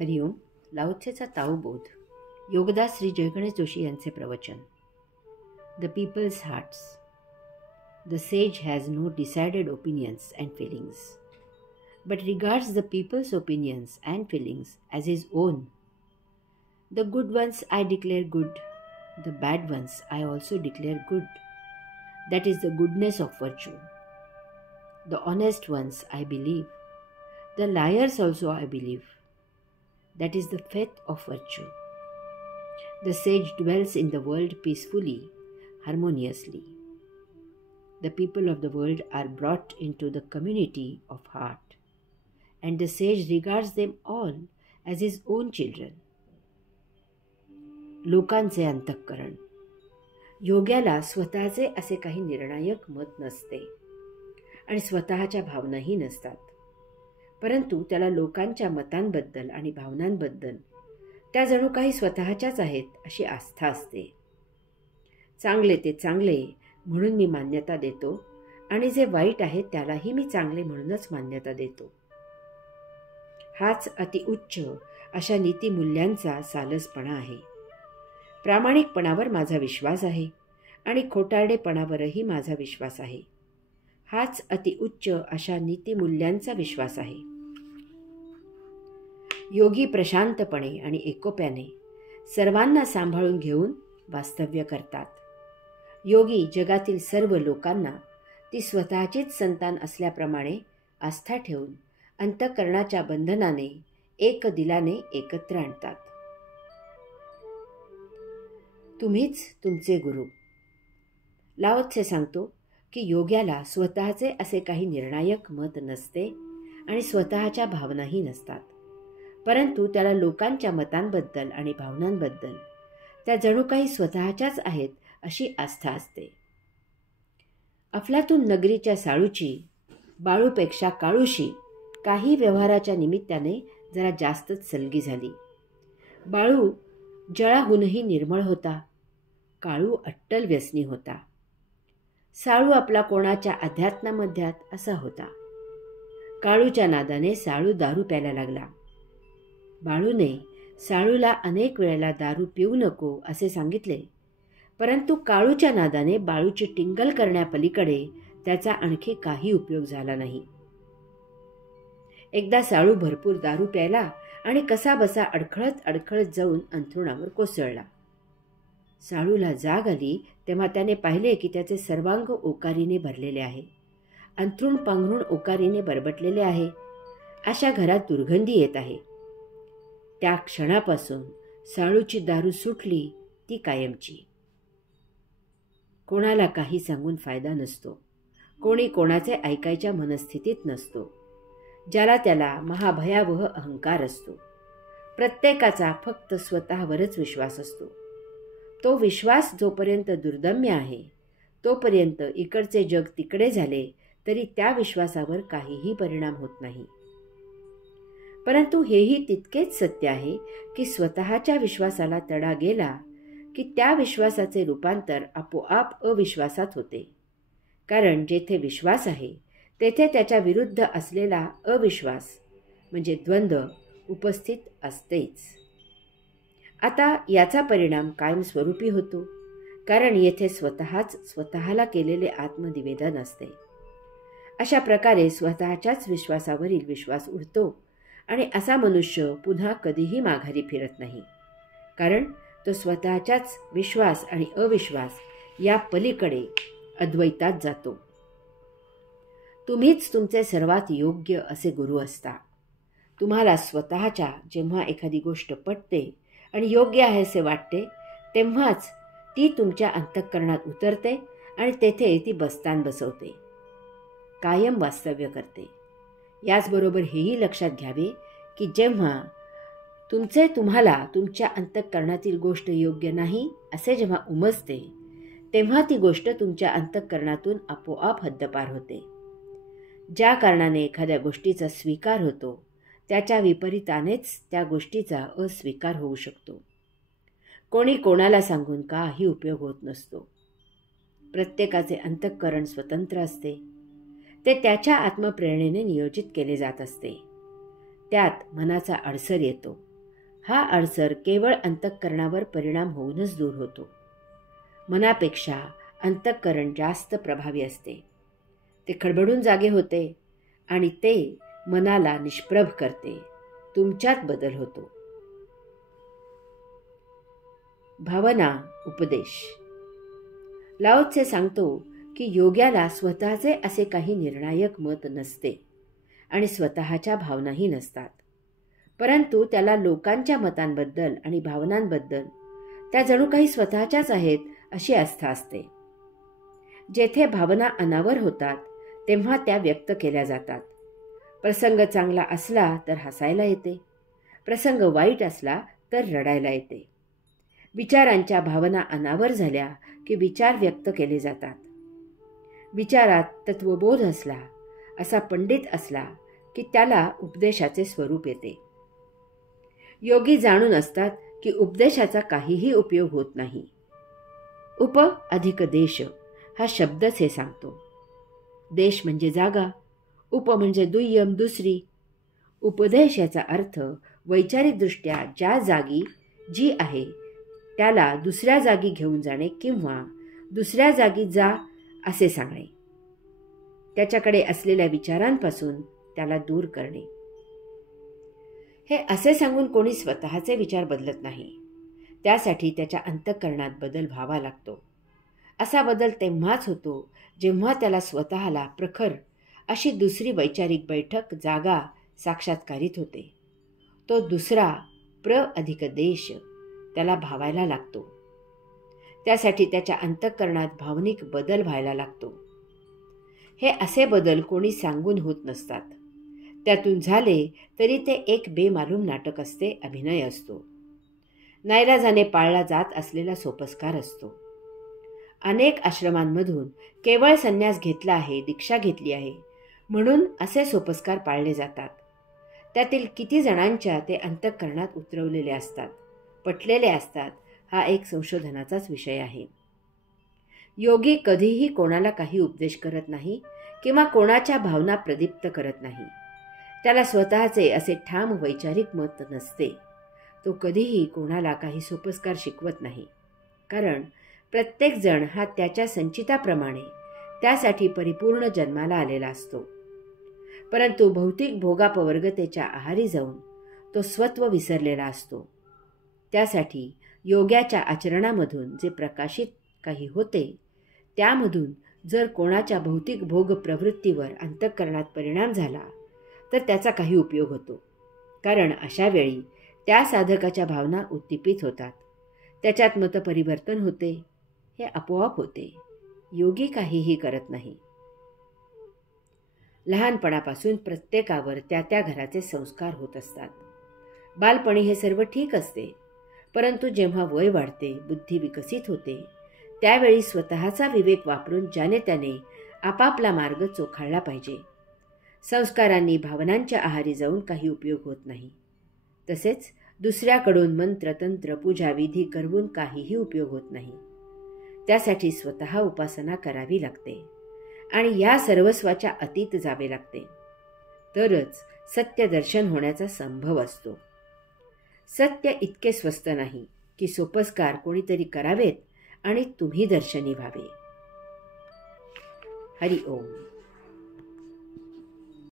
हरिओम. लाओत्सेचा ताओबोध. योगदास श्री जयगणेश जोशी यांचे प्रवचन. The people's hearts. The sage has no decided opinions and feelings, but regards the people's opinions and feelings as his own. The good ones I declare good, the bad ones I also declare good. That is the goodness of virtue. The honest ones I believe, the liars also I believe. That is the faith of virtue. The sage dwells in the world peacefully, harmoniously. The people of the world are brought into the community of heart, and the sage regards them all as his own children. लोकांचे अंतःकरण. योग्याला स्वतःचे असे काही निर्णायक मत नसते आणि स्वतःच्या भावनाही नसतात, परंतु त्याला लोकांच्या मतांबद्दल आणि भावनांबद्दल त्या जणू काही स्वतःच्याच आहेत अशी आस्था असते. चांगले ते चांगले म्हणून मी मान्यता देतो आणि जे वाईट आहे त्यालाही मी चांगले म्हणूनच मान्यता देतो. हाच अतिउच्च अशा नीतिमूल्यांचा सालसपणा आहे. प्रामाणिकपणावर माझा विश्वास आहे आणि खोटारडेपणावरही माझा विश्वास आहे. हाच अतिउच्च अशा नीतिमूल्यांचा विश्वास आहे. योगी प्रशांतपणे आणि एकोप्याने सर्वांना सांभाळून घेऊन वास्तव्य करतात. योगी जगातील सर्व लोकांना ती स्वतःचीच संतान असल्याप्रमाणे आस्था ठेवून अंतःकरणाच्या बंधनाने एक दिलाने एकत्र आणतात. तुम्हीच तुमचे गुरु. लाओत्से सांगतो की योग्याला स्वतःचे असे काही निर्णायक मत नसते आणि स्वतःच्या भावनाही नसतात, परंतु त्याला लोकांच्या मतांबद्दल आणि भावनांबद्दल त्या जणू काही स्वतःच्याच आहेत अशी आस्था असते. अफलातून नगरीच्या साळूची बाळूपेक्षा काळूशी काही व्यवहाराच्या निमित्ताने जरा जास्तच सलगी झाली. बाळू जळाहूनही निर्मळ होता, काळू अट्टल व्यसनी होता. साळू आपला कोणाच्या अध्यात्मामध्यात असा होता. काळूच्या नादाने साळू दारू प्यायला लागला. बाळूने साळूला अनेक वेळेला दारू पिऊ नको असे सांगितले, परंतु काळूच्या नादाने बाळूची टिंगल करण्यापलीकडे त्याचा आणखी काही उपयोग झाला नाही. एकदा साळू भरपूर दारू प्यायला आणि कसाबसा अडखळत जाऊन अंथरुणावर कोसळला. साळूला जाग आली तेव्हा त्याने पाहिले की त्याचे सर्वांग ओकारीने भरलेले आहे. अंथरूण पांघरूण ओकारीने बरबटलेले आहे. अशा घरात दुर्गंधी येत आहे. त्या क्षणापासून साळूची दारू सुटली ती कायमची. कोणाला काही सांगून फायदा नसतो. कोणी कोणाचे ऐकायच्या मनस्थितीत नसतो. ज्याला त्याला महाभयावह अहंकार असतो. प्रत्येकाचा फक्त स्वतःवरच विश्वास असतो. तो विश्वास जोपर्यंत दुर्दम्य आहे तोपर्यंत इकडचे जग तिकडे झाले तरी त्या विश्वासावर काहीही परिणाम होत नाही. परंतु हेही तितकेच सत्य आहे की स्वतःच्या विश्वासाला तडा गेला की त्या विश्वासाचे रूपांतर आपोआप अविश्वासात होते. कारण जेथे विश्वास आहे तेथे त्याच्या विरुद्ध असलेला अविश्वास म्हणजे द्वंद्व उपस्थित असतेच. आता याचा परिणाम कायमस्वरूपी होतो, कारण येथे स्वतःच स्वतःला केलेले आत्मनिवेदन असते. अशा प्रकारे स्वतःच्याच विश्वासावरील विश्वास उडतो आणि असा मनुष्य पुन्हा कधीही माघारी फिरत नाही, कारण तो स्वतःच्याच विश्वास आणि अविश्वास या पलीकडे अद्वैतात जातो. तुम्हीच तुमचे सर्वात योग्य असे गुरु असता. तुम्हाला स्वतःच्या जेव्हा एखादी गोष्ट पटते आणि योग्य आहे असे वाटते तेव्हाच ती तुमच्या अंतःकरणात उतरते आणि तेथे ती बस्तान बसवते, कायम वास्तव्य करते. याचबरोबर हेही लक्षात घ्यावे की जेव्हा तुम्हाला तुमच्या अंतःकरणातील गोष्ट योग्य नाही असे जेव्हा उमजते तेव्हा ती गोष्ट तुमच्या अंतःकरणातून आपोआप हद्दपार होते. ज्या कारणाने एखाद्या गोष्टीचा स्वीकार होतो त्याच्या विपरीतानेच त्या गोष्टीचा अस्वीकार होऊ शकतो. कोणी कोणाला सांगून काही उपयोग होत नसतो. प्रत्येकाचे अंतःकरण स्वतंत्र असते. ते त्याच्या आत्मप्रेरणेने नियोजित केले जात असते. त्यात मनाचा अडसर येतो. हा अडसर केवळ अंतःकरणावर परिणाम होऊनच दूर होतो. मनापेक्षा अंतःकरण जास्त प्रभावी असते. ते खडबडून जागे होते आणि ते मनाला निष्प्रभ करते. तुमच्यात बदल होतो. भावना उपदेश. लाओ त्से सांगतो की योग्याला स्वतःचे असे काही निर्णायक मत नसते आणि स्वतःच्या भावनाही नसतात, परंतु त्याला लोकांच्या मतांबद्दल आणि भावनांबद्दल त्या जणू काही स्वतःच्याच आहेत अशी आस्था असते. जेथे भावना अनावर होतात तेव्हा त्या व्यक्त केल्या जातात. प्रसंग चांगला असला तर हसायला येते, प्रसंग वाईट असला तर रडायला येते. विचारांच्या भावना अनावर झाल्या की विचार व्यक्त केले जातात. विचारात तत्वबोध असला, असा पंडित असला की त्याला उपदेशाचे स्वरूप येते. योगी जाणून असतात की उपदेशाचा काहीही उपयोग होत नाही. उप अधिक देश हा शब्दच हे सांगतो. देश म्हणजे जागा, उप म्हणजे दुय्यम, दुसरी. उपदेश याचा अर्थ वैचारिकदृष्ट्या ज्या जागी जी आहे त्याला दुसऱ्या जागी घेऊन जाणे किंवा दुसऱ्या जागी जा असे सांगणे. त्याच्याकडे असलेल्या विचारांपासून त्याला दूर करणे. हे असे सांगून कोणी स्वतःचे विचार बदलत नाही. त्यासाठी त्याच्या अंतःकरणात बदल व्हावा लागतो. असा बदल तेव्हाच होतो जेव्हा त्याला स्वतःला प्रखर अशी दुसरी वैचारिक बैठक जागा साक्षात्कारित होते. तो दुसरा अधिक देश त्याला भावायला लागतो. त्यासाठी त्याच्या अंतःकरणात भावनिक बदल व्हायला लागतो. हे असे बदल कोणी सांगून होत नसतात. त्यातून झाले तरी ते एक बेमालूम नाटक असते, अभिनय असतो. नाईलाजाने पाळला जात असलेला सोपस्कार असतो. अनेक आश्रमांमधून केवळ संन्यास घेतला आहे, दीक्षा घेतली आहे म्हणून असे सोपस्कार पाळले जातात. त्यातील किती जणांच्या ते अंतःकरणात उतरवलेले असतात, पटलेले असतात, हा एक संशोधनाचाच विषय आहे. योगी कधीही कोणाला काही उपदेश करत नाही किंवा कोणाच्या भावना प्रदीप्त करत नाही. त्याला स्वतःचे असे ठाम वैचारिक मत नसते. तो कधीही कोणाला काही सोपस्कार शिकवत नाही, कारण प्रत्येक जण हा त्याच्या संचिताप्रमाणे त्यासाठी परिपूर्ण जन्माला आलेला असतो. परंतु भौतिक भोगापवर्गतेच्या आहारी जाऊन तो स्वत्व विसरलेला असतो. त्यासाठी योग्याच्या आचरणामधून जे प्रकाशित काही होते त्यामधून जर कोणाच्या भौतिक भोग प्रवृत्तीवर अंतःकरणात परिणाम झाला तर त्याचा काही उपयोग होतो, कारण अशा वेळी त्या साधकाच्या भावना उद्दीपित होतात, त्याच्यात मतपरिवर्तन होते. हे आपोआप होते. योगी काहीही करत नाही. लहानपणापासून प्रत्येकावर त्या त्या घराचे संस्कार होत असतात. बालपणी हे सर्व ठीक असते, परंतु जेव्हा वय वाढते, बुद्धी विकसित होते, त्यावेळी स्वतःचा विवेक वापरून ज्याने त्याने आपापला मार्ग चोखाळला पाहिजे. संस्कारांनी भावनांच्या आहारी जाऊन काही उपयोग होत नाही. तसेच दुसऱ्याकडून मंत्र, तंत्र, पूजा, विधी करवून काहीही उपयोग होत नाही. त्यासाठी स्वतः उपासना करावी लागते आणि या सर्वस्वाच्या अतीत जावे लागते. तरच सत्य दर्शन होण्याचा संभव असतो. सत्य इतके स्वस्त नाही की सोपस्कार कोणीतरी करावेत आणि तुम्ही दर्शनी व्हावे. हरि ओम.